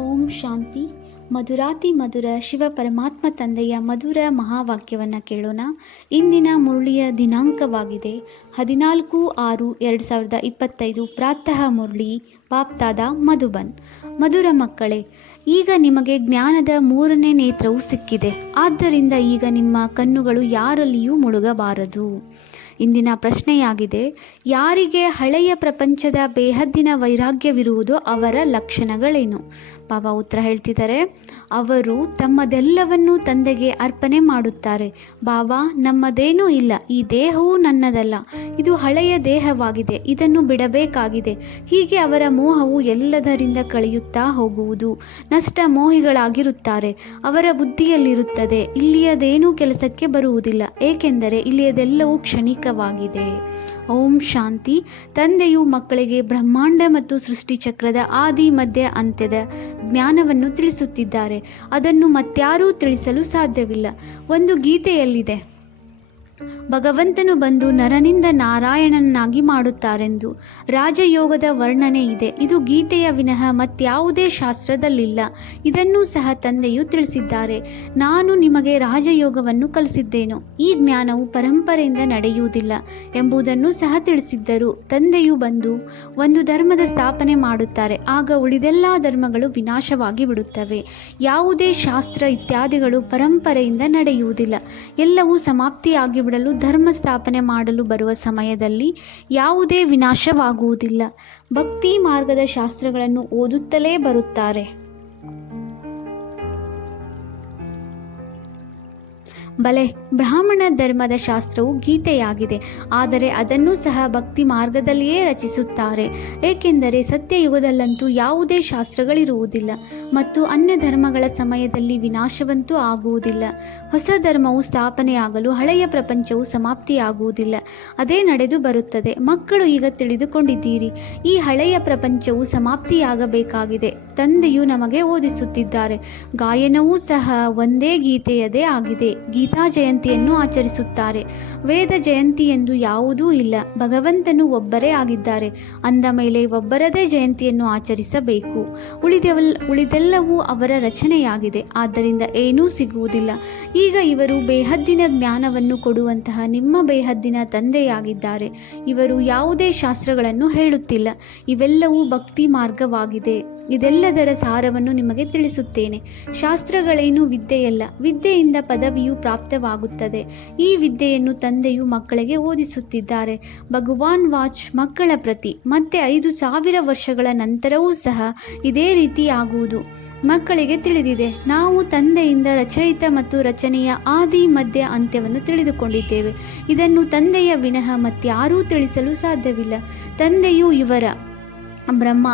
ಓಂ ಶಾಂತಿ. ಮಧುರಾತಿ ಮಧುರ ಶಿವ ಪರಮಾತ್ಮ ತಂದೆಯ ಮಧುರ ಮಹಾವಾಕ್ಯವನ್ನು ಕೇಳೋಣ. ಇಂದಿನ ಮುರಳಿಯ ದಿನಾಂಕವಾಗಿದೆ 14/6/2025. ಪ್ರಾತಃ ಮುರಳಿ ಬಾಪ್ತಾದ ಮಧುಬನ್. ಮಧುರ ಮಕ್ಕಳೇ, ಈಗ ನಿಮಗೆ ಜ್ಞಾನದ 3ನೇ ನೇತ್ರವು ಸಿಕ್ಕಿದೆ. ಆದ್ದರಿಂದ ಈಗ ನಿಮ್ಮ ಕಣ್ಣುಗಳು ಯಾರಲ್ಲಿಯೂ ಮುಳುಗಬಾರದು. ಇಂದಿನ ಪ್ರಶ್ನೆಯಾಗಿದೆ, ಯಾರಿಗೆ ಹಳೆಯ ಪ್ರಪಂಚದ ಬೇಹದ್ದಿನ ವೈರಾಗ್ಯವಿರುವುದೋ ಅವರ ಲಕ್ಷಣಗಳೇನು? ಬಾಬಾ ಉತ್ತರ ಹೇಳ್ತಿದ್ದಾರೆ, ಅವರು ತಮ್ಮದೆಲ್ಲವನ್ನೂ ತಂದೆಗೆ ಅರ್ಪಣೆ ಮಾಡುತ್ತಾರೆ. ಬಾಬಾ, ನಮ್ಮದೇನೂ ಇಲ್ಲ, ಈ ದೇಹವೂ ನನ್ನದಲ್ಲ, ಇದು ಹಳೆಯ ದೇಹವಾಗಿದೆ, ಇದನ್ನು ಬಿಡಬೇಕಾಗಿದೆ. ಹೀಗೆ ಅವರ ಮೋಹವು ಎಲ್ಲದರಿಂದ ಕಳೆಯುತ್ತಾ ಹೋಗುವುದು. ನಷ್ಟ ಮೋಹಿಗಳಾಗಿರುತ್ತಾರೆ. ಅವರ ಬುದ್ಧಿಯಲ್ಲಿರುತ್ತದೆ, ಇಲ್ಲಿಯದೇನೂ ಕೆಲಸಕ್ಕೆ ಬರುವುದಿಲ್ಲ, ಏಕೆಂದರೆ ಇಲ್ಲಿಯದೆಲ್ಲವೂ ಕ್ಷಣಿಕವಾಗಿದೆ. ಓಂ ಶಾಂತಿ. ತಂದೆಯು ಮಕ್ಕಳಿಗೆ ಬ್ರಹ್ಮಾಂಡ ಮತ್ತು ಸೃಷ್ಟಿಚಕ್ರದ ಆದಿ ಮಧ್ಯ ಅಂತ್ಯದ ಜ್ಞಾನವನ್ನು ತಿಳಿಸುತ್ತಿದ್ದಾರೆ. ಅದನ್ನು ಮತ್ಯಾರೂ ತಿಳಿಸಲು ಸಾಧ್ಯವಿಲ್ಲ. ಒಂದು ಗೀತೆಯಲ್ಲಿದೆ, ಭಗವಂತನು ಬಂದು ನರನಿಂದ ನಾರಾಯಣನಾಗಿ ಮಾಡುತ್ತಾರೆಂದು. ರಾಜಯೋಗದ ವರ್ಣನೆ ಇದೆ. ಇದು ಗೀತೆಯ ವಿನಃ ಮತ್ಯಾವುದೇ ಶಾಸ್ತ್ರದಲ್ಲಿಲ್ಲ. ಇದನ್ನೂ ಸಹ ತಂದೆಯು ತಿಳಿಸಿದ್ದಾರೆ. ನಾನು ನಿಮಗೆ ರಾಜಯೋಗವನ್ನು ಕಲಿಸಿದ್ದೇನು. ಈ ಜ್ಞಾನವು ಪರಂಪರೆಯಿಂದ ನಡೆಯುವುದಿಲ್ಲ ಎಂಬುದನ್ನು ಸಹ ತಿಳಿಸಿದ್ದರು. ತಂದೆಯು ಬಂದು ಒಂದು ಧರ್ಮದ ಸ್ಥಾಪನೆ ಮಾಡುತ್ತಾರೆ, ಆಗ ಉಳಿದೆಲ್ಲ ಧರ್ಮಗಳು ವಿನಾಶವಾಗಿ ಬಿಡುತ್ತವೆ. ಯಾವುದೇ ಶಾಸ್ತ್ರ ಇತ್ಯಾದಿಗಳು ಪರಂಪರೆಯಿಂದ ನಡೆಯುವುದಿಲ್ಲ. ಎಲ್ಲವೂ ಸಮಾಪ್ತಿಯಾಗಿ ಬಿಡಲು ಧರ್ಮ ಸ್ಥಾಪನೆ ಮಾಡಲು ಬರುವ ಸಮಯದಲ್ಲಿ ಯಾವುದೇ ವಿನಾಶವಾಗುವುದಿಲ್ಲ. ಭಕ್ತಿ ಮಾರ್ಗದ ಶಾಸ್ತ್ರಗಳನ್ನು ಓದುತ್ತಲೇ ಬರುತ್ತಾರೆ. ಬಲೆ, ಬ್ರಾಹ್ಮಣ ಧರ್ಮದ ಶಾಸ್ತ್ರವು ಗೀತೆಯಾಗಿದೆ, ಆದರೆ ಅದನ್ನು ಸಹ ಭಕ್ತಿ ಮಾರ್ಗದಲ್ಲಿಯೇ ರಚಿಸುತ್ತಾರೆ. ಏಕೆಂದರೆ ಸತ್ಯಯುಗದಲ್ಲಂತೂ ಯಾವುದೇ ಶಾಸ್ತ್ರಗಳಿರುವುದಿಲ್ಲ ಮತ್ತು ಅನ್ಯ ಧರ್ಮಗಳ ಸಮಯದಲ್ಲಿ ವಿನಾಶವಂತೂ ಆಗುವುದಿಲ್ಲ. ಹೊಸ ಧರ್ಮವು ಸ್ಥಾಪನೆಯಾಗಲು ಹಳೆಯ ಪ್ರಪಂಚವು ಸಮಾಪ್ತಿಯಾಗುವುದಿಲ್ಲ. ಅದೇ ನಡೆದು ಬರುತ್ತದೆ. ಮಕ್ಕಳು ಈಗ ತಿಳಿದುಕೊಂಡಿದ್ದೀರಿ, ಈ ಹಳೆಯ ಪ್ರಪಂಚವು ಸಮಾಪ್ತಿಯಾಗಬೇಕಾಗಿದೆ. ತಂದೆಯು ನಮಗೆ ಓದಿಸುತ್ತಿದ್ದಾರೆ. ಗಾಯನವೂ ಸಹ ಒಂದೇ ಗೀತೆಯದೇ ಆಗಿದೆ. ಗೀತಾ ಜಯಂತಿಯನ್ನು ಆಚರಿಸುತ್ತಾರೆ. ವೇದ ಜಯಂತಿ ಎಂದು ಯಾವುದೂ ಇಲ್ಲ. ಭಗವಂತನು ಒಬ್ಬರೇ ಆಗಿದ್ದಾರೆ. ಅಂದ ಮೇಲೆ ಒಬ್ಬರದೇ ಜಯಂತಿಯನ್ನು ಆಚರಿಸಬೇಕು. ಉಳಿದೆಲ್ಲವೂ ಅವರ ರಚನೆಯಾಗಿದೆ. ಆದ್ದರಿಂದ ಏನೂ ಸಿಗುವುದಿಲ್ಲ. ಈಗ ಇವರು ಬೇಹದ್ದಿನ ಜ್ಞಾನವನ್ನು ಕೊಡುವಂತಹ ನಿಮ್ಮ ಬೇಹದ್ದಿನ ತಂದೆಯಾಗಿದ್ದಾರೆ. ಇವರು ಯಾವುದೇ ಶಾಸ್ತ್ರಗಳನ್ನು ಹೇಳುತ್ತಿಲ್ಲ. ಇವೆಲ್ಲವೂ ಭಕ್ತಿ ಮಾರ್ಗವಾಗಿದೆ. ಇದೆಲ್ಲದರ ಸಾರವನ್ನು ನಿಮಗೆ ತಿಳಿಸುತ್ತೇನೆ. ಶಾಸ್ತ್ರಗಳೇನು ವಿದ್ಯೆಯಲ್ಲ. ವಿದ್ಯೆಯಿಂದ ಪದವಿಯು ಪ್ರಾಪ್ತವಾಗುತ್ತದೆ. ಈ ವಿದ್ಯೆಯನ್ನು ತಂದೆಯು ಮಕ್ಕಳಿಗೆ ಓದಿಸುತ್ತಿದ್ದಾರೆ. ಭಗವಾನ್ ವಾಚ್ ಮಕ್ಕಳ ಪ್ರತಿ. ಮತ್ತೆ 5000 ವರ್ಷಗಳ ನಂತರವೂ ಸಹ ಇದೇ ರೀತಿ ಆಗುವುದು. ಮಕ್ಕಳಿಗೆ ತಿಳಿದಿದೆ, ನಾವು ತಂದೆಯಿಂದ ರಚಯಿತ ಮತ್ತು ರಚನೆಯ ಆದಿ ಮಧ್ಯ ಅಂತ್ಯವನ್ನು ತಿಳಿದುಕೊಂಡಿದ್ದೇವೆ. ಇದನ್ನು ತಂದೆಯ ವಿನಃ ಮತ್ಯಾರೂ ತಿಳಿಸಲು ಸಾಧ್ಯವಿಲ್ಲ. ತಂದೆಯು ಇವರ ಬ್ರಹ್ಮ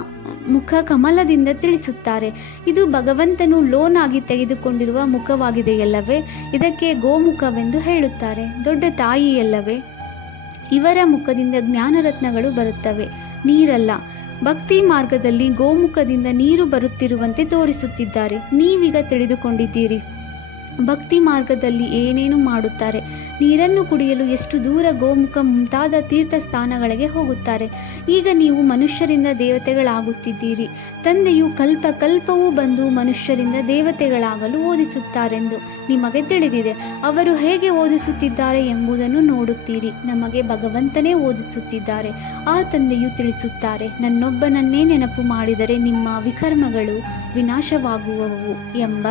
ಮುಖ ಕಮಲದಿಂದ ತಿಳಿಸುತ್ತಾರೆ. ಇದು ಭಗವಂತನು ಲೋನ್ ಆಗಿ ತೆಗೆದುಕೊಂಡಿರುವ ಮುಖವಾಗಿದೆಯಲ್ಲವೇ? ಇದಕ್ಕೆ ಗೋಮುಖವೆಂದು ಹೇಳುತ್ತಾರೆ. ದೊಡ್ಡ ತಾಯಿಯಲ್ಲವೇ? ಇವರ ಮುಖದಿಂದ ಜ್ಞಾನರತ್ನಗಳು ಬರುತ್ತವೆ, ನೀರಲ್ಲ. ಭಕ್ತಿ ಮಾರ್ಗದಲ್ಲಿ ಗೋಮುಖದಿಂದ ನೀರು ಬರುತ್ತಿರುವಂತೆ ತೋರಿಸುತ್ತಿದ್ದಾರೆ. ನೀವೀಗ ತಿಳಿದುಕೊಂಡಿದ್ದೀರಿ. ಭಕ್ತಿ ಮಾರ್ಗದಲ್ಲಿ ಏನೇನು ಮಾಡುತ್ತಾರೆ. ನೀರನ್ನು ಕುಡಿಯಲು ಎಷ್ಟು ದೂರ ಗೋಮುಖ ಮುಂತಾದ ತೀರ್ಥ ಸ್ಥಾನಗಳಿಗೆ ಹೋಗುತ್ತಾರೆ. ಈಗ ನೀವು ಮನುಷ್ಯರಿಂದ ದೇವತೆಗಳಾಗುತ್ತಿದ್ದೀರಿ. ತಂದೆಯು ಕಲ್ಪ ಕಲ್ಪವೂ ಬಂದು ಮನುಷ್ಯರಿಂದ ದೇವತೆಗಳಾಗಲು ಓದಿಸುತ್ತಾರೆಂದು ನಿಮಗೆ ತಿಳಿದಿದೆ. ಅವರು ಹೇಗೆ ಓದಿಸುತ್ತಿದ್ದಾರೆ ಎಂಬುದನ್ನು ನೋಡುತ್ತೀರಿ. ನಮಗೆ ಭಗವಂತನೇ ಓದಿಸುತ್ತಿದ್ದಾರೆ. ಆ ತಂದೆಯು ತಿಳಿಸುತ್ತಾರೆ, ನನ್ನೊಬ್ಬನನ್ನೇ ನೆನಪು ಮಾಡಿದರೆ ನಿಮ್ಮ ವಿಕರ್ಮಗಳು ವಿನಾಶವಾಗುವವು ಎಂಬ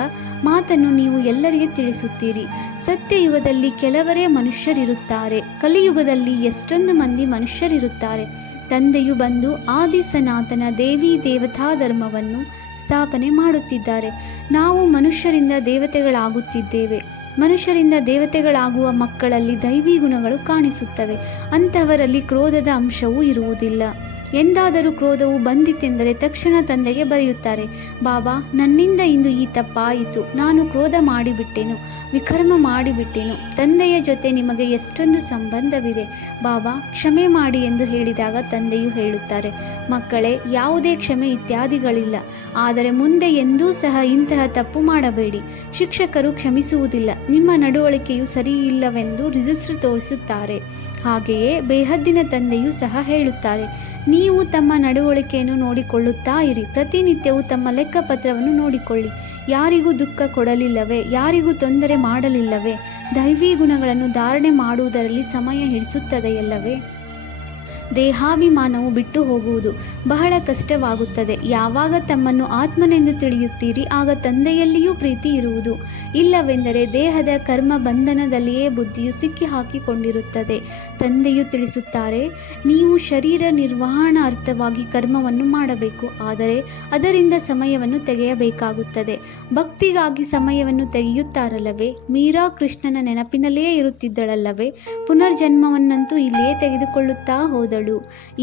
ಮಾತನ್ನು ನೀವು ಎಲ್ಲರಿಗೆ ತಿಳಿಸುತ್ತೀರಿ. ಸತ್ಯಯುಗದಲ್ಲಿ ಕೆಲವರೇ ಮನುಷ್ಯರಿರುತ್ತಾರೆ. ಕಲಿಯುಗದಲ್ಲಿ ಎಷ್ಟೊಂದು ಮಂದಿ ಮನುಷ್ಯರಿರುತ್ತಾರೆ. ತಂದೆಯು ಬಂದು ಆದಿ ಸನಾತನ ದೇವಿ ದೇವತಾ ಧರ್ಮವನ್ನು ಸ್ಥಾಪನೆ ಮಾಡುತ್ತಿದ್ದಾರೆ. ನಾವು ಮನುಷ್ಯರಿಂದ ದೇವತೆಗಳಾಗುತ್ತಿದ್ದೇವೆ. ಮನುಷ್ಯರಿಂದ ದೇವತೆಗಳಾಗುವ ಮಕ್ಕಳಲ್ಲಿ ದೈವಿ ಗುಣಗಳು ಕಾಣಿಸುತ್ತವೆ. ಅಂತಹವರಲ್ಲಿ ಕ್ರೋಧದ ಅಂಶವೂ ಇರುವುದಿಲ್ಲ. ಎಂದಾದರೂ ಕ್ರೋಧವು ಬಂದಿತೆಂದರೆ ತಕ್ಷಣ ತಂದೆಗೆ ಬರೆಯುತ್ತಾರೆ, ಬಾಬಾ, ನನ್ನಿಂದ ಇಂದು ಈ ತಪ್ಪಾಯಿತು, ನಾನು ಕ್ರೋಧ ಮಾಡಿಬಿಟ್ಟೆನು, ವಿಕರ್ಮ ಮಾಡಿಬಿಟ್ಟೆನು. ತಂದೆಯ ಜೊತೆ ನಿಮಗೆ ಎಷ್ಟೊಂದು ಸಂಬಂಧವಿದೆ, ಬಾಬಾ ಕ್ಷಮೆ ಮಾಡಿ ಎಂದು ಹೇಳಿದಾಗ ತಂದೆಯು ಹೇಳುತ್ತಾರೆ, ಮಕ್ಕಳೇ, ಯಾವುದೇ ಕ್ಷಮೆ ಇತ್ಯಾದಿಗಳಿಲ್ಲ. ಆದರೆ ಮುಂದೆ ಎಂದೂ ಸಹ ಇಂತಹ ತಪ್ಪು ಮಾಡಬೇಡಿ. ಶಿಕ್ಷಕರು ಕ್ಷಮಿಸುವುದಿಲ್ಲ. ನಿಮ್ಮ ನಡವಳಿಕೆಯು ಸರಿಯಿಲ್ಲವೆಂದು ರಿಜಿಸ್ಟರ್ ತೋರಿಸುತ್ತಾರೆ. ಹಾಗೆಯೇ ಬೇಹದ್ದಿನ ತಂದೆಯೂ ಸಹ ಹೇಳುತ್ತಾರೆ, ನೀವು ತಮ್ಮ ನಡವಳಿಕೆಯನ್ನು ನೋಡಿಕೊಳ್ಳುತ್ತಾ ಇರಿ, ಪ್ರತಿನಿತ್ಯವೂ ತಮ್ಮ ಲೆಕ್ಕಪತ್ರವನ್ನು ನೋಡಿಕೊಳ್ಳಿ. ಯಾರಿಗೂ ದುಃಖ ಕೊಡಲಿಲ್ಲವೇ? ಯಾರಿಗೂ ತೊಂದರೆ ಮಾಡಲಿಲ್ಲವೇ? ದೈವಿ ಗುಣಗಳನ್ನು ಧಾರಣೆ ಮಾಡುವುದರಲ್ಲಿ ಸಮಯ ಹಿಡಿಸುತ್ತದೆಯಲ್ಲವೇ? ದೇಹಾಭಿಮಾನವು ಬಿಟ್ಟು ಹೋಗುವುದು ಬಹಳ ಕಷ್ಟವಾಗುತ್ತದೆ. ಯಾವಾಗ ತಮ್ಮನ್ನು ಆತ್ಮನೆಂದು ತಿಳಿಯುತ್ತೀರಿ, ಆಗ ತಂದೆಯಲ್ಲಿಯೂ ಪ್ರೀತಿ ಇರುವುದು. ಇಲ್ಲವೆಂದರೆ ದೇಹದ ಕರ್ಮ ಬಂಧನದಲ್ಲಿಯೇ ಬುದ್ಧಿಯು ಸಿಕ್ಕಿ ಹಾಕಿಕೊಂಡಿರುತ್ತದೆ. ತಂದೆಯು ತಿಳಿಸುತ್ತಾರೆ, ನೀವು ಶರೀರ ನಿರ್ವಹಣಾರ್ಥವಾಗಿ ಕರ್ಮವನ್ನು ಮಾಡಬೇಕು, ಆದರೆ ಅದರಿಂದ ಸಮಯವನ್ನು ತೆಗೆಯಬೇಕಾಗುತ್ತದೆ. ಭಕ್ತಿಗಾಗಿ ಸಮಯವನ್ನು ತೆಗೆಯುತ್ತಾರಲ್ಲವೇ? ಮೀರಾ ಕೃಷ್ಣನ ನೆನಪಿನಲ್ಲೇ ಇರುತ್ತಿದ್ದಳಲ್ಲವೇ? ಪುನರ್ಜನ್ಮವನ್ನಂತೂ ಇಲ್ಲಿಯೇ ತೆಗೆದುಕೊಳ್ಳುತ್ತಾ ಹೋದಳು.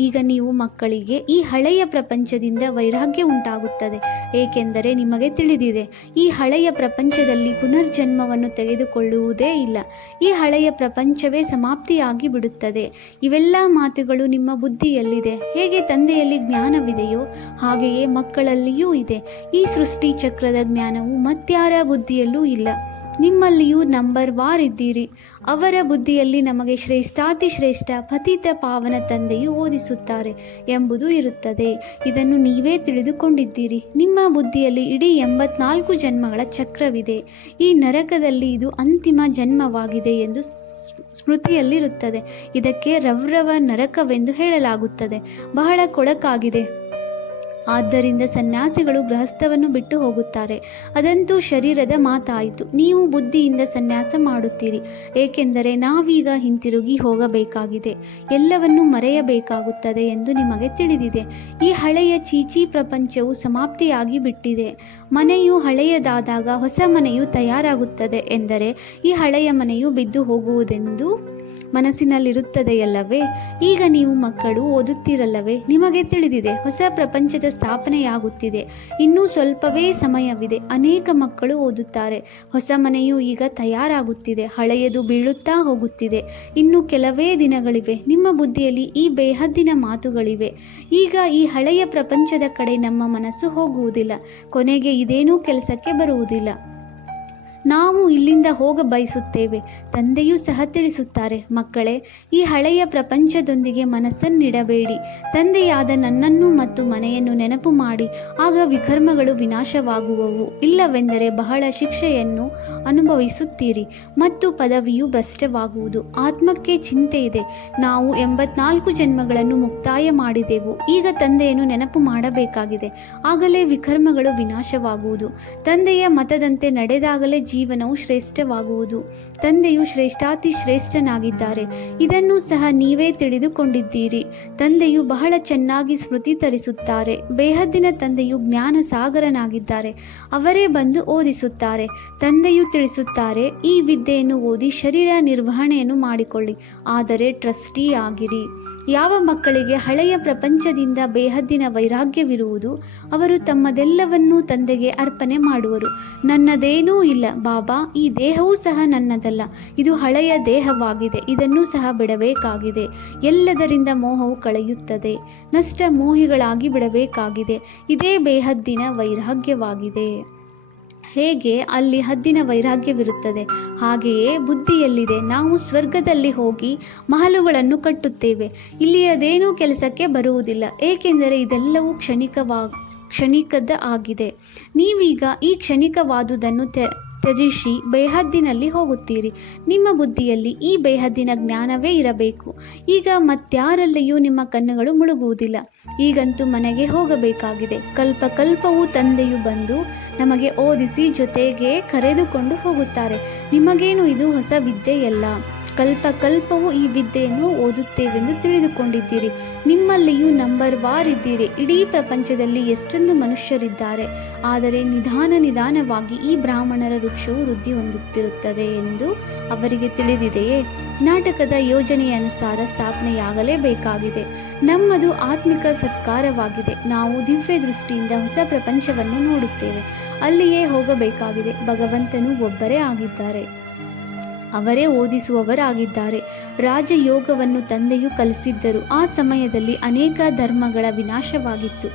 ಈಗ ನೀವು ಮಕ್ಕಳಿಗೆ ಈ ಹಳೆಯ ಪ್ರಪಂಚದಿಂದ ವೈರಾಗ್ಯ ಉಂಟಾಗುತ್ತದೆ, ಏಕೆಂದರೆ ನಿಮಗೆ ತಿಳಿದಿದೆ, ಈ ಹಳೆಯ ಪ್ರಪಂಚದಲ್ಲಿ ಪುನರ್ಜನ್ಮವನ್ನು ತೆಗೆದುಕೊಳ್ಳುವುದೇ ಇಲ್ಲ. ಈ ಹಳೆಯ ಪ್ರಪಂಚವೇ ಸಮಾಪ್ತಿಯಾಗಿ ಬಿಡುತ್ತದೆ. ಇವೆಲ್ಲ ಮಾತುಗಳು ನಿಮ್ಮ ಬುದ್ಧಿಯಲ್ಲಿದೆ. ಹೇಗೆ ತಂದೆಯಲ್ಲಿ ಜ್ಞಾನವಿದೆಯೋ ಹಾಗೆಯೇ ಮಕ್ಕಳಲ್ಲಿಯೂ ಇದೆ. ಈ ಸೃಷ್ಟಿ ಚಕ್ರದ ಜ್ಞಾನವು ಮತ್ಯಾರ ಬುದ್ಧಿಯಲ್ಲೂ ಇಲ್ಲ. ನಿಮ್ಮಲ್ಲಿಯೂ ನಂಬರ್ ವಾರ್ ಇದ್ದೀರಿ. ಅವರ ಬುದ್ಧಿಯಲ್ಲಿ ನಮಗೆ ಶ್ರೇಷ್ಠಾತಿಶ್ರೇಷ್ಠ ಪತಿತ ಪಾವನ ತಂದೆಯು ಓದಿಸುತ್ತಾರೆ ಎಂಬುದು ಇರುತ್ತದೆ. ಇದನ್ನು ನೀವೇ ತಿಳಿದುಕೊಂಡಿದ್ದೀರಿ. ನಿಮ್ಮ ಬುದ್ಧಿಯಲ್ಲಿ ಇಡೀ 84 ಜನ್ಮಗಳ ಚಕ್ರವಿದೆ. ಈ ನರಕದಲ್ಲಿ ಇದು ಅಂತಿಮ ಜನ್ಮವಾಗಿದೆ ಎಂದು ಸ್ಮೃತಿಯಲ್ಲಿರುತ್ತದೆ. ಇದಕ್ಕೆ ರವ್ರವ ನರಕವೆಂದು ಹೇಳಲಾಗುತ್ತದೆ. ಬಹಳ ಕೊಳಕಾಗಿದೆ. ಆದ್ದರಿಂದ ಸನ್ಯಾಸಿಗಳು ಗೃಹಸ್ಥವನ್ನು ಬಿಟ್ಟು ಹೋಗುತ್ತಾರೆ. ಅದಂತೂ ಶರೀರದ ಮಾತಾಯಿತು. ನೀವು ಬುದ್ಧಿಯಿಂದ ಸನ್ಯಾಸ ಮಾಡುತ್ತೀರಿ, ಏಕೆಂದರೆ ನಾವೀಗ ಹಿಂತಿರುಗಿ ಹೋಗಬೇಕಾಗಿದೆ, ಎಲ್ಲವನ್ನೂ ಮರೆಯಬೇಕಾಗುತ್ತದೆ ಎಂದು ನಿಮಗೆ ತಿಳಿದಿದೆ. ಈ ಹಳೆಯ ಚೀಚಿ ಪ್ರಪಂಚವು ಸಮಾಪ್ತಿಯಾಗಿ ಬಿಟ್ಟಿದೆ. ಮನೆಯು ಹಳೆಯದಾದಾಗ ಹೊಸ ಮನೆಯು ತಯಾರಾಗುತ್ತದೆ ಎಂದರೆ ಈ ಹಳೆಯ ಮನೆಯು ಬಿದ್ದು ಹೋಗುವುದೆಂದು ಮನಸ್ಸಿನಲ್ಲಿರುತ್ತದೆಯಲ್ಲವೇ? ಈಗ ನೀವು ಮಕ್ಕಳು ಓದುತ್ತೀರಲ್ಲವೇ? ನಿಮಗೆ ತಿಳಿದಿದೆ, ಹೊಸ ಪ್ರಪಂಚದ ಸ್ಥಾಪನೆಯಾಗುತ್ತಿದೆ. ಇನ್ನೂ ಸ್ವಲ್ಪವೇ ಸಮಯವಿದೆ. ಅನೇಕ ಮಕ್ಕಳು ಓದುತ್ತಾರೆ. ಹೊಸ ಮನೆಯು ಈಗ ತಯಾರಾಗುತ್ತಿದೆ. ಹಳೆಯದು ಬೀಳುತ್ತಾ ಹೋಗುತ್ತಿದೆ. ಇನ್ನು ಕೆಲವೇ ದಿನಗಳಿವೆ. ನಿಮ್ಮ ಬುದ್ಧಿಯಲ್ಲಿ ಈ ಬೇಹದ್ದಿನ ಮಾತುಗಳಿವೆ. ಈಗ ಈ ಹಳೆಯ ಪ್ರಪಂಚದ ಕಡೆ ನಮ್ಮ ಮನಸ್ಸು ಹೋಗುವುದಿಲ್ಲ. ಕೊನೆಗೆ ಇದೇನೂ ಕೆಲಸಕ್ಕೆ ಬರುವುದಿಲ್ಲ. ನಾವು ಇಲ್ಲಿಂದ ಹೋಗ ಬಯಸುತ್ತೇವೆ. ತಂದೆಯೂ ಸಹ ತಿಳಿಸುತ್ತಾರೆ, ಮಕ್ಕಳೇ, ಈ ಹಳೆಯ ಪ್ರಪಂಚದೊಂದಿಗೆ ಮನಸ್ಸನ್ನಿಡಬೇಡಿ. ತಂದೆಯಾದ ನನ್ನನ್ನು ಮತ್ತು ಮನೆಯನ್ನು ನೆನಪು ಮಾಡಿ, ಆಗ ವಿಕರ್ಮಗಳು ವಿನಾಶವಾಗುವವು. ಇಲ್ಲವೆಂದರೆ ಬಹಳ ಶಿಕ್ಷೆಯನ್ನು ಅನುಭವಿಸುತ್ತೀರಿ ಮತ್ತು ಪದವಿಯು ಭ್ರಷ್ಟವಾಗುವುದು. ಆತ್ಮಕ್ಕೆ ಚಿಂತೆ ಇದೆ. ನಾವು 84 ಜನ್ಮಗಳನ್ನು ಮುಕ್ತಾಯ ಮಾಡಿದೆವು. ಈಗ ತಂದೆಯನ್ನು ನೆನಪು ಮಾಡಬೇಕಾಗಿದೆ. ಆಗಲೇ ವಿಕರ್ಮಗಳು ವಿನಾಶವಾಗುವುದು. ತಂದೆಯ ಮತದಂತೆ ನಡೆದಾಗಲೇ ಜೀವನವು ಶ್ರೇಷ್ಠವಾಗುವುದು. ತಂದೆಯು ಶ್ರೇಷ್ಠಾತಿ ಶ್ರೇಷ್ಠನಾಗಿದ್ದಾರೆ. ಇದನ್ನು ಸಹ ನೀವೇ ತಿಳಿದುಕೊಂಡಿದ್ದೀರಿ. ತಂದೆಯು ಬಹಳ ಚೆನ್ನಾಗಿ ಸ್ಮೃತಿ ತರಿಸುತ್ತಾರೆ. ಬೇಹದ್ದಿನ ತಂದೆಯು ಜ್ಞಾನ ಸಾಗರನಾಗಿದ್ದಾರೆ. ಅವರೇ ಬಂದು ಓದಿಸುತ್ತಾರೆ. ತಂದೆಯು ತಿಳಿಸುತ್ತಾರೆ, ಈ ವಿದ್ಯೆಯನ್ನು ಓದಿ ಶರೀರ ನಿರ್ವಹಣೆಯನ್ನು ಮಾಡಿಕೊಳ್ಳಿ, ಆದರೆ ಟ್ರಸ್ಟಿ ಆಗಿರಿ. ಯಾವ ಮಕ್ಕಳಿಗೆ ಹಳೆಯ ಪ್ರಪಂಚದಿಂದ ಬೇಹದ್ದಿನ ವೈರಾಗ್ಯವಿರುವುದು, ಅವರು ತಮ್ಮದೆಲ್ಲವನ್ನೂ ತಂದೆಗೆ ಅರ್ಪಣೆ ಮಾಡುವರು. ನನ್ನದೇನೂ ಇಲ್ಲ ಬಾಬಾ, ಈ ದೇಹವೂ ಸಹ ನನ್ನದಲ್ಲ, ಇದು ಹಳೆಯ ದೇಹವಾಗಿದೆ, ಇದನ್ನೂ ಸಹ ಬಿಡಬೇಕಾಗಿದೆ. ಎಲ್ಲದರಿಂದ ಮೋಹವು ಕಳೆಯುತ್ತದೆ. ನಷ್ಟ ಮೋಹಿಗಳಾಗಿ ಬಿಡಬೇಕಾಗಿದೆ. ಇದೇ ಬೇಹದ್ದಿನ ವೈರಾಗ್ಯವಾಗಿದೆ. ಹೇಗೆ ಅಲ್ಲಿ ಹದ್ದಿನ ವೈರಾಗ್ಯವಿರುತ್ತದೆ, ಹಾಗೆಯೇ ಬುದ್ಧಿಯಲ್ಲಿದೆ. ನಾವು ಸ್ವರ್ಗದಲ್ಲಿ ಹೋಗಿ ಮಹಲುಗಳನ್ನು ಕಟ್ಟುತ್ತೇವೆ. ಇಲ್ಲಿಯದೇನೂ ಕೆಲಸಕ್ಕೆ ಬರುವುದಿಲ್ಲ, ಏಕೆಂದರೆ ಇದೆಲ್ಲವೂ ಕ್ಷಣಿಕದ ಆಗಿದೆ. ನೀವೀಗ ಈ ಕ್ಷಣಿಕವಾದುದನ್ನು ತ್ಯಜಿಸಿ ಬೇಹದ್ದಿನಲ್ಲಿ ಹೋಗುತ್ತೀರಿ. ನಿಮ್ಮ ಬುದ್ಧಿಯಲ್ಲಿ ಈ ಬೇಹದ್ದಿನ ಜ್ಞಾನವೇ ಇರಬೇಕು. ಈಗ ಮತ್ಯಾರಲ್ಲಿಯೂ ನಿಮ್ಮ ಕಣ್ಣುಗಳು ಮುಳುಗುವುದಿಲ್ಲ. ಈಗಂತೂ ಮನೆಗೆ ಹೋಗಬೇಕಾಗಿದೆ. ಕಲ್ಪವೂ ತಂದೆಯು ಬಂದು ನಮಗೆ ಓದಿಸಿ ಜೊತೆಗೆ ಕರೆದುಕೊಂಡು ಹೋಗುತ್ತಾರೆ. ನಿಮಗೇನು ಇದು ಹೊಸ ವಿದ್ಯೆಯಲ್ಲ. ಕಲ್ಪವೂ ಈ ವಿದ್ಯೆಯನ್ನು ಓದುತ್ತೇವೆಂದು ತಿಳಿದುಕೊಂಡಿದ್ದೀರಿ. ನಿಮ್ಮಲ್ಲಿಯೂ ನಂಬರ್ ವಾರ್ ಇದ್ದೀರಿ. ಇಡೀ ಪ್ರಪಂಚದಲ್ಲಿ ಎಷ್ಟೊಂದು ಮನುಷ್ಯರಿದ್ದಾರೆ, ಆದರೆ ನಿಧಾನವಾಗಿ ಈ ಬ್ರಾಹ್ಮಣರ ವೃಕ್ಷವು ವೃದ್ಧಿ ಹೊಂದುತ್ತಿರುತ್ತದೆ ಎಂದು ಅವರಿಗೆ ತಿಳಿದಿದೆಯೇ? ನಾಟಕದ ಯೋಜನೆಯ ಅನುಸಾರ ಸ್ಥಾಪನೆಯಾಗಲೇಬೇಕಾಗಿದೆ. ನಮ್ಮದು ಆತ್ಮಿಕ ಸತ್ಕಾರವಾಗಿದೆ. ನಾವು ದಿವ್ಯ ದೃಷ್ಟಿಯಿಂದ ಹೊಸ ಪ್ರಪಂಚವನ್ನು ನೋಡುತ್ತೇವೆ. ಅಲ್ಲಿಯೇ ಹೋಗಬೇಕಾಗಿದೆ. ಭಗವಂತನು ಒಬ್ಬರೇ ಆಗಿದ್ದಾರೆ. ಅವರೇ ಓದಿಸುವವರಾಗಿದ್ದಾರೆ. ರಾಜಯೋಗವನ್ನು ತಂದೆಯು ಕಲಿಸಿದ್ದರು. ಆ ಸಮಯದಲ್ಲಿ ಅನೇಕ ಧರ್ಮಗಳ ವಿನಾಶವಾಗಿತ್ತು,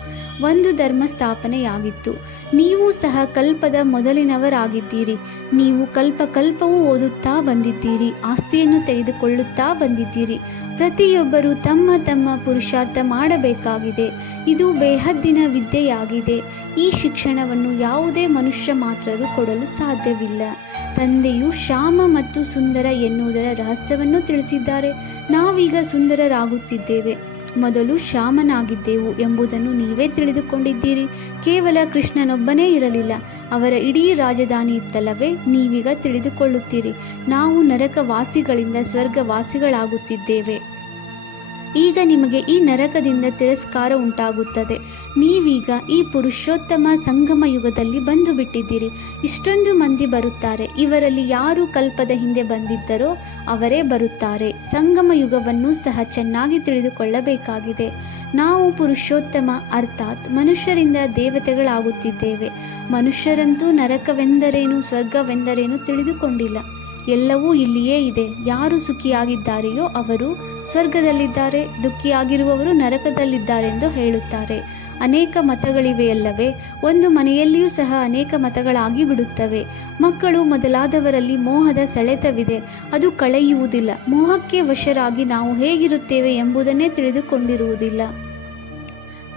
ಒಂದು ಧರ್ಮ ಸ್ಥಾಪನೆಯಾಗಿತ್ತು. ನೀವು ಸಹ ಕಲ್ಪದ ಮೊದಲಿನವರಾಗಿದ್ದೀರಿ. ನೀವು ಕಲ್ಪವೂ ಓದುತ್ತಾ ಬಂದಿದ್ದೀರಿ, ಆಸ್ತಿಯನ್ನು ತೆಗೆದುಕೊಳ್ಳುತ್ತಾ ಬಂದಿದ್ದೀರಿ. ಪ್ರತಿಯೊಬ್ಬರೂ ತಮ್ಮ ತಮ್ಮ ಪುರುಷಾರ್ಥ ಮಾಡಬೇಕಾಗಿದೆ. ಇದು ಬೇಹದ್ದಿನ ವಿದ್ಯೆಯಾಗಿದೆ. ಈ ಶಿಕ್ಷಣವನ್ನು ಯಾವುದೇ ಮನುಷ್ಯ ಮಾತ್ರರು ಕೊಡಲು ಸಾಧ್ಯವಿಲ್ಲ. ತಂದೆಯು ಶ್ಯಾಮ ಮತ್ತು ಸುಂದರ ಎನ್ನುವುದರ ರಹಸ್ಯವನ್ನು ತಿಳಿಸಿದ್ದಾರೆ. ನಾವೀಗ ಸುಂದರರಾಗುತ್ತಿದ್ದೇವೆ. ಮೊದಲು ಶ್ಯಾಮನಾಗಿದ್ದೆವು ಎಂಬುದನ್ನು ನೀವೇ ತಿಳಿದುಕೊಂಡಿದ್ದೀರಿ. ಕೇವಲ ಕೃಷ್ಣನೊಬ್ಬನೇ ಇರಲಿಲ್ಲ, ಅವರ ಇಡೀ ರಾಜಧಾನಿ ಇತ್ತಲ್ಲವೇ? ನೀವೀಗ ತಿಳಿದುಕೊಳ್ಳುತ್ತೀರಿ, ನಾವು ನರಕವಾಸಿಗಳಿಂದ ಸ್ವರ್ಗವಾಸಿಗಳಾಗುತ್ತಿದ್ದೇವೆ. ಈಗ ನಿಮಗೆ ಈ ನರಕದಿಂದ ತಿರಸ್ಕಾರ ಉಂಟಾಗುತ್ತದೆ. ನೀವೀಗ ಈ ಪುರುಷೋತ್ತಮ ಸಂಗಮ ಯುಗದಲ್ಲಿ ಬಂದು ಬಿಟ್ಟಿದ್ದೀರಿ. ಇಷ್ಟೊಂದು ಮಂದಿ ಬರುತ್ತಾರೆ. ಇವರಲ್ಲಿ ಯಾರು ಕಲ್ಪದ ಹಿಂದೆ ಬಂದಿದ್ದರೋ ಅವರೇ ಬರುತ್ತಾರೆ. ಸಂಗಮ ಯುಗವನ್ನು ಸಹ ಚೆನ್ನಾಗಿ ತಿಳಿದುಕೊಳ್ಳಬೇಕಾಗಿದೆ. ನಾವು ಪುರುಷೋತ್ತಮ ಅರ್ಥಾತ್ ಮನುಷ್ಯರಿಂದ ದೇವತೆಗಳಾಗುತ್ತಿದ್ದೇವೆ. ಮನುಷ್ಯರಂತೂ ನರಕವೆಂದರೇನು ಸ್ವರ್ಗವೆಂದರೇನು ತಿಳಿದುಕೊಂಡಿಲ್ಲ. ಎಲ್ಲವೂ ಇಲ್ಲಿಯೇ ಇದೆ. ಯಾರು ಸುಖಿಯಾಗಿದ್ದಾರೆಯೋ ಅವರು ಸ್ವರ್ಗದಲ್ಲಿದ್ದಾರೆ, ದುಃಖಿಯಾಗಿರುವವರು ನರಕದಲ್ಲಿದ್ದಾರೆಂದು ಹೇಳುತ್ತಾರೆ. ಅನೇಕ ಮತಗಳಿವೆಯಲ್ಲವೇ? ಒಂದು ಮನೆಯಲ್ಲಿಯೂ ಸಹ ಅನೇಕ ಮತಗಳಾಗಿ ಬಿಡುತ್ತವೆ. ಮಕ್ಕಳು ಮೊದಲಾದವರಲ್ಲಿ ಮೋಹದ ಸೆಳೆತವಿದೆ, ಅದು ಕಳೆಯುವುದಿಲ್ಲ. ಮೋಹಕ್ಕೆ ವಶರಾಗಿ ನಾವು ಹೇಗಿರುತ್ತೇವೆ ಎಂಬುದನ್ನೇ ತಿಳಿದುಕೊಂಡಿರುವುದಿಲ್ಲ.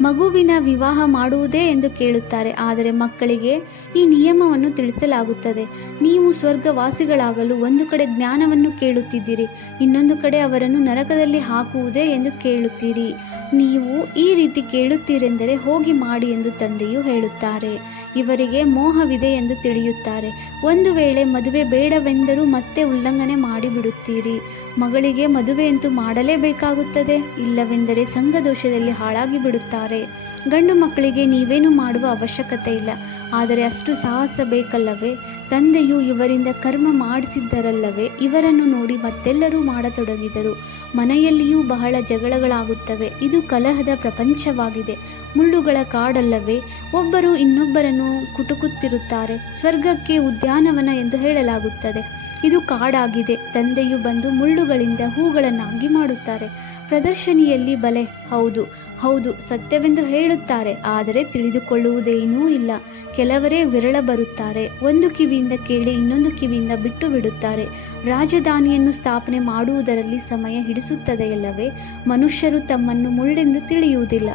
ಮಗುವಿನ ವಿವಾಹ ಮಾಡುವುದೇ ಎಂದು ಕೇಳುತ್ತಾರೆ, ಆದರೆ ಮಕ್ಕಳಿಗೆ ಈ ನಿಯಮವನ್ನು ತಿಳಿಸಲಾಗುತ್ತದೆ. ನೀವು ಸ್ವರ್ಗವಾಸಿಗಳಾಗಲು ಒಂದು ಕಡೆ ಜ್ಞಾನವನ್ನು ಕೇಳುತ್ತಿದ್ದೀರಿ, ಇನ್ನೊಂದು ಕಡೆ ಅವರನ್ನು ನರಕದಲ್ಲಿ ಹಾಕುವುದೇ ಎಂದು ಕೇಳುತ್ತೀರಿ. ನೀವು ಈ ರೀತಿ ಕೇಳುತ್ತೀರೆಂದರೆ ಹೋಗಿ ಮಾಡಿ ಎಂದು ತಂದೆಯು ಹೇಳುತ್ತಾರೆ. ಇವರಿಗೆ ಮೋಹವಿದೆ ಎಂದು ತಿಳಿಯುತ್ತಾರೆ. ಒಂದು ವೇಳೆ ಮದುವೆ ಬೇಡವೆಂದರೂ ಮತ್ತೆ ಉಲ್ಲಂಘನೆ ಮಾಡಿಬಿಡುತ್ತೀರಿ. ಮಗಳಿಗೆ ಮದುವೆಯಂತೂ ಮಾಡಲೇಬೇಕಾಗುತ್ತದೆ, ಇಲ್ಲವೆಂದರೆ ಸಂಘದೋಷದಲ್ಲಿ ಹಾಳಾಗಿ ಬಿಡುತ್ತಾರೆ. ಗಂಡು ಮಕ್ಕಳಿಗೆ ನೀವೇನು ಮಾಡುವ ಅವಶ್ಯಕತೆ ಇಲ್ಲ, ಆದರೆ ಅಷ್ಟು ಸಾಹಸ ಬೇಕಲ್ಲವೇ? ತಂದೆಯು ಇವರಿಂದ ಕರ್ಮ ಮಾಡಿಸಿದ್ದರಲ್ಲವೇ? ಇವರನ್ನು ನೋಡಿ ಮತ್ತೆಲ್ಲರೂ ಮಾಡತೊಡಗಿದರು. ಮನೆಯಲ್ಲಿಯೂ ಬಹಳ ಜಗಳಗಳಾಗುತ್ತವೆ. ಇದು ಕಲಹದ ಪ್ರಪಂಚವಾಗಿದೆ, ಮುಳ್ಳುಗಳ ಕಾಡಲ್ಲವೇ? ಒಬ್ಬರು ಇನ್ನೊಬ್ಬರನ್ನು ಕುಟುಕುತ್ತಿರುತ್ತಾರೆ. ಸ್ವರ್ಗಕ್ಕೆ ಉದ್ಯಾನವನ ಎಂದು ಹೇಳಲಾಗುತ್ತದೆ, ಇದು ಕಾಡಾಗಿದೆ. ತಂದೆಯು ಬಂದು ಮುಳ್ಳುಗಳಿಂದ ಹೂಗಳನ್ನಾಗಿ ಮಾಡುತ್ತಾರೆ. ಪ್ರದರ್ಶನಿಯಲ್ಲಿ ಬಲೆ, ಹೌದು ಹೌದು ಸತ್ಯವೆಂದು ಹೇಳುತ್ತಾರೆ, ಆದರೆ ತಿಳಿದುಕೊಳ್ಳುವುದೇನೂ ಇಲ್ಲ. ಕೆಲವರೇ ವಿರಳ ಬರುತ್ತಾರೆ. ಒಂದು ಕಿವಿಯಿಂದ ಕೇಳಿ ಇನ್ನೊಂದು ಕಿವಿಯಿಂದ ಬಿಟ್ಟು ಬಿಡುತ್ತಾರೆ. ರಾಜಧಾನಿಯನ್ನು ಸ್ಥಾಪನೆ ಮಾಡುವುದರಲ್ಲಿ ಸಮಯ ಹಿಡಿಸುತ್ತದೆಯಲ್ಲವೇ? ಮನುಷ್ಯರು ತಮ್ಮನ್ನು ಮುಳ್ಳೆಂದು ತಿಳಿಯುವುದಿಲ್ಲ.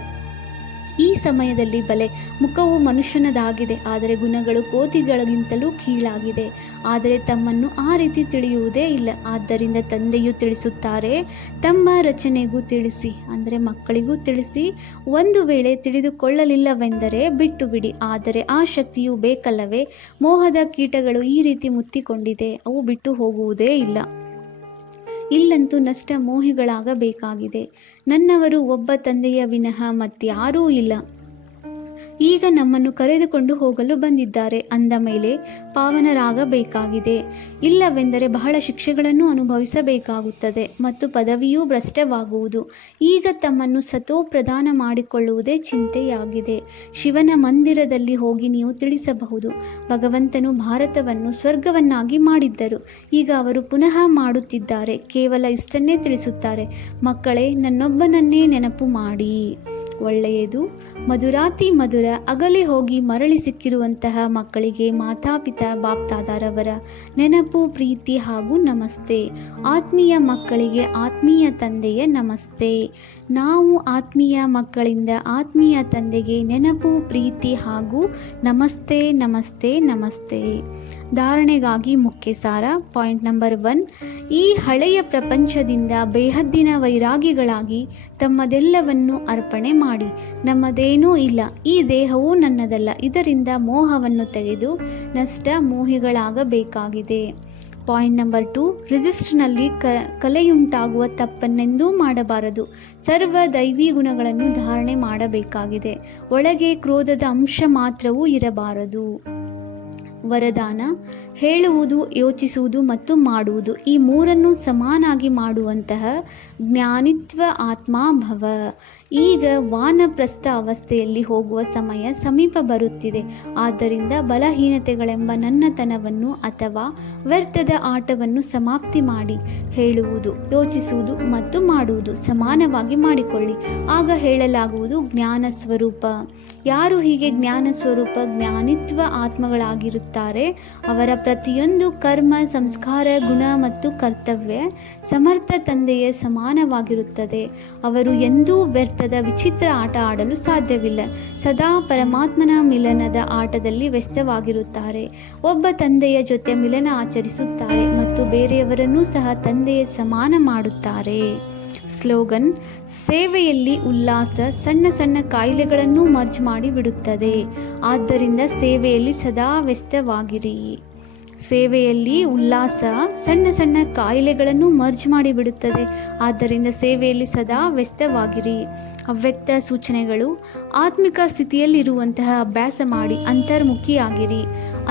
ಈ ಸಮಯದಲ್ಲಿ ಬಲೆ, ಮುಖವು ಮನುಷ್ಯನದಾಗಿದೆ, ಆದರೆ ಗುಣಗಳು ಕೋತಿಗಳಿಗಿಂತಲೂ ಕೀಳಾಗಿದೆ. ಆದರೆ ತಮ್ಮನ್ನು ಆ ರೀತಿ ತಿಳಿಯುವುದೇ ಇಲ್ಲ. ಆದ್ದರಿಂದ ತಂದೆಯು ತಿಳಿಸುತ್ತಾರೆ, ತಮ್ಮ ರಚನೆಗೂ ತಿಳಿಸಿ, ಅಂದರೆ ಮಕ್ಕಳಿಗೂ ತಿಳಿಸಿ. ಒಂದು ವೇಳೆ ತಿಳಿದುಕೊಳ್ಳಲಿಲ್ಲವೆಂದರೆ ಬಿಟ್ಟು ಬಿಡಿ, ಆದರೆ ಆ ಶಕ್ತಿಯು ಬೇಕಲ್ಲವೇ? ಮೋಹದ ಕೀಟಗಳು ಈ ರೀತಿ ಮುತ್ತಿಕೊಂಡಿದೆ, ಅವು ಬಿಟ್ಟು ಹೋಗುವುದೇ ಇಲ್ಲ. ಇಲ್ಲಂತೂ ನಷ್ಟ ಮೋಹಿಗಳಾಗಬೇಕಾಗಿದೆ. ನನ್ನವರು ಒಬ್ಬ ತಂದೆಯ ವಿನಃ ಮತ್ಯಾರೂ ಇಲ್ಲ. ಈಗ ನಮ್ಮನ್ನು ಕರೆದುಕೊಂಡು ಹೋಗಲು ಬಂದಿದ್ದಾರೆ ಅಂದ ಮೇಲೆ ಪಾವನರಾಗಬೇಕಾಗಿದೆ. ಇಲ್ಲವೆಂದರೆ ಬಹಳ ಶಿಕ್ಷೆಗಳನ್ನು ಅನುಭವಿಸಬೇಕಾಗುತ್ತದೆ ಮತ್ತು ಪದವಿಯೂ ಭ್ರಷ್ಟವಾಗುವುದು. ಈಗ ತಮ್ಮನ್ನು ಸತೋ ಪ್ರದಾನ ಮಾಡಿಕೊಳ್ಳುವುದೇ ಚಿಂತೆಯಾಗಿದೆ. ಶಿವನ ಮಂದಿರದಲ್ಲಿ ಹೋಗಿ ನೀವು ತಿಳಿಸಬಹುದು, ಭಗವಂತನು ಭಾರತವನ್ನು ಸ್ವರ್ಗವನ್ನಾಗಿ ಮಾಡಿದ್ದರು. ಈಗ ಅವರು ಪುನಃ ಮಾಡುತ್ತಿದ್ದಾರೆ. ಕೇವಲ ಇಷ್ಟನ್ನೇ ತಿಳಿಸುತ್ತಾರೆ, ಮಕ್ಕಳೇ ನನ್ನೊಬ್ಬನನ್ನೇ ನೆನಪು ಮಾಡಿ. ಒಳ್ಳೆಯದು. ಮಧುರಾತಿ ಮಧುರ ಅಗಲಿ ಹೋಗಿ ಮರಳಿ ಸಿಕ್ಕಿರುವಂತಹ ಮಕ್ಕಳಿಗೆ ಮಾತಾಪಿತಾ ಬಾಪ್ದಾದಾರವರ ನೆನಪು, ಪ್ರೀತಿ ಹಾಗೂ ನಮಸ್ತೆ. ಆತ್ಮೀಯ ಮಕ್ಕಳಿಗೆ ಆತ್ಮೀಯ ತಂದೆಯ ನಮಸ್ತೆ. ನಾವು ಆತ್ಮೀಯ ಮಕ್ಕಳಿಂದ ಆತ್ಮೀಯ ತಂದೆಗೆ ನೆನಪು, ಪ್ರೀತಿ ಹಾಗೂ ನಮಸ್ತೆ ನಮಸ್ತೆ ನಮಸ್ತೆ. ಧಾರಣೆಗಾಗಿ ಮುಖ್ಯ ಸಾರ. ಪಾಯಿಂಟ್ ನಂಬರ್ 1, ಈ ಹಳೆಯ ಪ್ರಪಂಚದಿಂದ ಬೇಹದ್ದಿನ ವೈರಾಗಿಗಳಾಗಿ ತಮ್ಮದೆಲ್ಲವನ್ನು ಅರ್ಪಣೆ ಮಾಡಿ. ನಮ್ಮದೇನೂ ಇಲ್ಲ, ಈ ದೇಹವೂ ನನ್ನದಲ್ಲ. ಇದರಿಂದ ಮೋಹವನ್ನು ತೆಗೆದು ನಷ್ಟ ಮೋಹಿಗಳಾಗಬೇಕಾಗಿದೆ. ಪಾಯಿಂಟ್ ನಂಬರ್ 2, ರಿಜಿಸ್ಟರ್ನಲ್ಲಿ ಕಲೆಯುಂಟಾಗುವ ತಪ್ಪನ್ನೆಂದೂ ಮಾಡಬಾರದು. ಸರ್ವ ದೈವಿ ಗುಣಗಳನ್ನು ಧಾರಣೆ ಮಾಡಬೇಕಾಗಿದೆ. ಒಳಗೆ ಕ್ರೋಧದ ಅಂಶ ಮಾತ್ರವೂ ಇರಬಾರದು. ವರದಾನ: ಹೇಳುವುದು, ಯೋಚಿಸುವುದು ಮತ್ತು ಮಾಡುವುದು ಈ ಮೂರನ್ನು ಸಮಾನಾಗಿ ಮಾಡುವಂತಹ ಜ್ಞಾನಿತ್ವ ಆತ್ಮಾಭವ. ಈಗ ವಾನಪ್ರಸ್ಥ ಅವಸ್ಥೆಯಲ್ಲಿ ಹೋಗುವ ಸಮಯ ಸಮೀಪ ಬರುತ್ತಿದೆ. ಆದ್ದರಿಂದ ಬಲಹೀನತೆಗಳೆಂಬ ನನ್ನತನವನ್ನು ಅಥವಾ ವ್ಯರ್ಥದ ಆಟವನ್ನು ಸಮಾಪ್ತಿ ಮಾಡಿ. ಹೇಳುವುದು, ಯೋಚಿಸುವುದು ಮತ್ತು ಮಾಡುವುದು ಸಮಾನವಾಗಿ ಮಾಡಿಕೊಳ್ಳಿ. ಆಗ ಹೇಳಲಾಗುವುದು ಜ್ಞಾನ ಸ್ವರೂಪ. ಯಾರು ಹೀಗೆ ಜ್ಞಾನ ಸ್ವರೂಪ ಜ್ಞಾನಿತ್ವ ಆತ್ಮಗಳಾಗಿರುತ್ತಾರೆ ಅವರ ಪ್ರತಿಯೊಂದು ಕರ್ಮ, ಸಂಸ್ಕಾರ, ಗುಣ ಮತ್ತು ಕರ್ತವ್ಯ ಸಮರ್ಥ ತಂದೆಯ ಸಮಾನವಾಗಿರುತ್ತದೆ. ಅವರು ಎಂದೂ ವ್ಯರ್ಥದ ವಿಚಿತ್ರ ಆಟ ಆಡಲು ಸಾಧ್ಯವಿಲ್ಲ. ಸದಾ ಪರಮಾತ್ಮನ ಮಿಲನದ ಆಟದಲ್ಲಿ ವ್ಯಸ್ತವಾಗಿರುತ್ತಾರೆ. ಒಬ್ಬ ತಂದೆಯ ಜೊತೆ ಮಿಲನ ಆಚರಿಸುತ್ತಾರೆ ಮತ್ತು ಬೇರೆಯವರನ್ನೂ ಸಹ ತಂದೆಯ ಸಮಾನ ಮಾಡುತ್ತಾರೆ. ಸ್ಲೋಗನ್: ಸೇವೆಯಲ್ಲಿ ಉಲ್ಲಾಸ ಸಣ್ಣ ಸಣ್ಣ ಕಾಯಿಲೆಗಳನ್ನು ಮರ್ಜ್ ಮಾಡಿ ಬಿಡುತ್ತದೆ. ಆದ್ದರಿಂದ ಸೇವೆಯಲ್ಲಿ ಸದಾ ವ್ಯಸ್ತವಾಗಿರಿ. ಸೇವೆಯಲ್ಲಿ ಉಲ್ಲಾಸ ಸಣ್ಣ ಸಣ್ಣ ಕಾಯಿಲೆಗಳನ್ನು ಮರ್ಜ್ ಮಾಡಿಬಿಡುತ್ತದೆ. ಆದ್ದರಿಂದ ಸೇವೆಯಲ್ಲಿ ಸದಾ ವ್ಯಸ್ತವಾಗಿರಿ. ಅವ್ಯಕ್ತ ಸೂಚನೆಗಳು: ಆತ್ಮಿಕ ಸ್ಥಿತಿಯಲ್ಲಿರುವಂತಹ ಅಭ್ಯಾಸ ಮಾಡಿ ಅಂತರ್ಮುಖಿಯಾಗಿರಿ.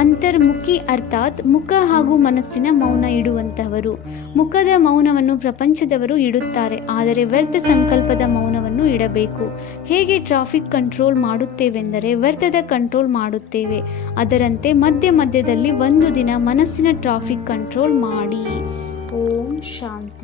ಅಂತರ್ಮುಖಿ ಅರ್ಥಾತ್ ಮುಖ ಹಾಗೂ ಮನಸ್ಸಿನ ಮೌನ ಇಡುವಂತಹವರು. ಮುಖದ ಮೌನವನ್ನು ಪ್ರಪಂಚದವರು ಇಡುತ್ತಾರೆ, ಆದರೆ ವ್ಯರ್ಥ ಸಂಕಲ್ಪದ ಮೌನವನ್ನು ಇಡಬೇಕು. ಹೇಗೆ ಟ್ರಾಫಿಕ್ ಕಂಟ್ರೋಲ್ ಮಾಡುತ್ತೇವೆಂದರೆ ವ್ಯರ್ಥದ ಕಂಟ್ರೋಲ್ ಮಾಡುತ್ತೇವೆ, ಅದರಂತೆ ಮಧ್ಯದಲ್ಲಿ ಒಂದು ದಿನ ಮನಸ್ಸಿನ ಟ್ರಾಫಿಕ್ ಕಂಟ್ರೋಲ್ ಮಾಡಿ. ಓಂ ಶಾಂತಿ.